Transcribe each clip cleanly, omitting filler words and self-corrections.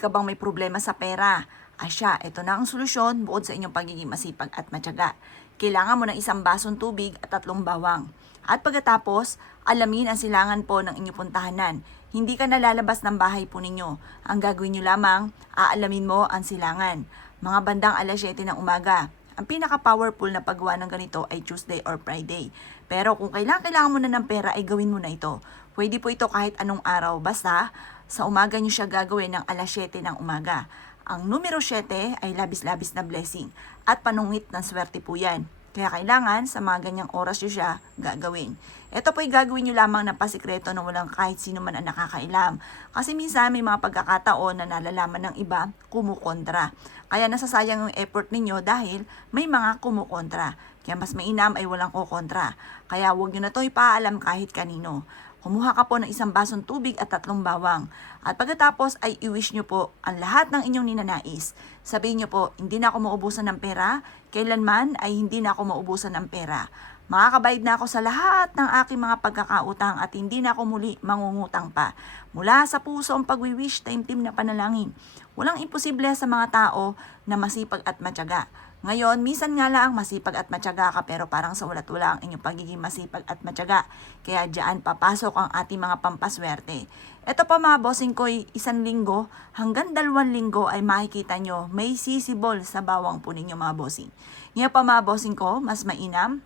ka bang may problema sa pera? Asya, ito na ang solusyon bukod sa inyong pagiging masipag at matyaga. Kailangan mo ng 1 basong tubig at 3 bawang. At pagkatapos, alamin ang silangan po ng inyong puntahanan. Hindi ka nalalabas ng bahay po ninyo. Ang gagawin nyo lamang, aalamin mo ang silangan. Mga bandang alas 7 ng umaga. Ang pinaka-powerful na paggawa ng ganito ay Tuesday or Friday. Pero kung kailangan mo na ng pera ay gawin mo na ito. Pwede po ito kahit anong araw. Basta sa umaga nyo siya gagawin ng alas 7 ng umaga. Ang numero 7 ay labis-labis na blessing at panungit ng swerte po yan. Kaya kailangan sa mga ganyang oras nyo siya gagawin. Ito po ay gagawin nyo lamang na pasikreto na walang kahit sino man ang nakakailam. Kasi minsan may mga pagkakataon na nalalaman ng iba kumukontra. Kaya nasasayang yung effort ninyo dahil may mga kumukontra. Kaya mas mainam ay walang kukontra. Kaya huwag nyo na ito ipaalam kahit kanino. Kumuha ka po ng 1 basong tubig at 3 bawang. At pagkatapos ay i-wish nyo po ang lahat ng inyong ninanais. Sabihin nyo po, hindi na ako maubusan ng pera. Kailanman ay hindi na ako maubusan ng pera. Makakabayad na ako sa lahat ng aking mga pagkakautang at hindi na ako muli mangungutang pa. Mula sa puso ang pagwiwish, taimtim na panalangin. Walang imposible sa mga tao na masipag at matyaga. Ngayon, minsan nga lang masipag at matyaga ka pero parang sa walat wala ang inyong pagiging masipag at matyaga. Kaya diyan papasok ang ating mga pampaswerte. Ito pa mga bossing ko, 1 linggo hanggang 2 linggo ay makikita nyo may sisibol sa bawang po ninyo mga bossing. Ngayon pa mga bossing ko, mas mainam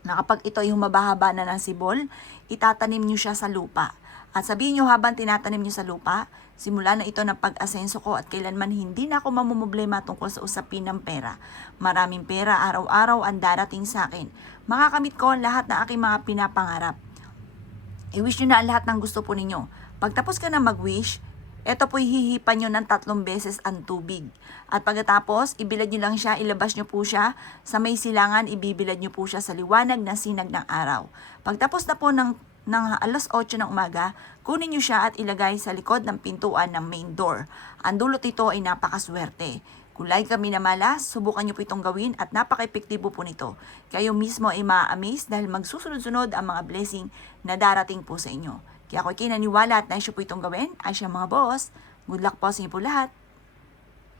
na kapag ito ay humabahaba na ng sibol, itatanim nyo siya sa lupa. At sabihin nyo habang tinatanim nyo sa lupa, simula na ito ng pag-asenso ko at kailanman hindi na ako mamumblema tungkol sa usapin ng pera. Maraming pera araw-araw ang darating sa akin. Makakamit ko ang lahat ng aking mga pinapangarap. I-wish nyo na ang lahat ng gusto po ninyo. Pagtapos ka na mag-wish, ito po hihipan nyo ng 3 beses ang tubig. At pagkatapos, ibilad nyo lang siya, ilabas nyo po siya. Sa may silangan, ibibilad nyo po siya sa liwanag na sinag ng araw. Pagtapos na po ng alas 8 ng umaga, kunin nyo siya at ilagay sa likod ng pintuan ng main door. Ang dulot ito ay napakaswerte. Kung lagi kami na malas, subukan nyo po itong gawin at napaka-epektibo po nito. Kayo mismo ay ma-amaze dahil magsusunod-sunod ang mga blessing na darating po sa inyo. Kaya ako'y kinaniwala at naisyo po itong gawin. Ay siya mga boss. Good luck po sa inyo po lahat.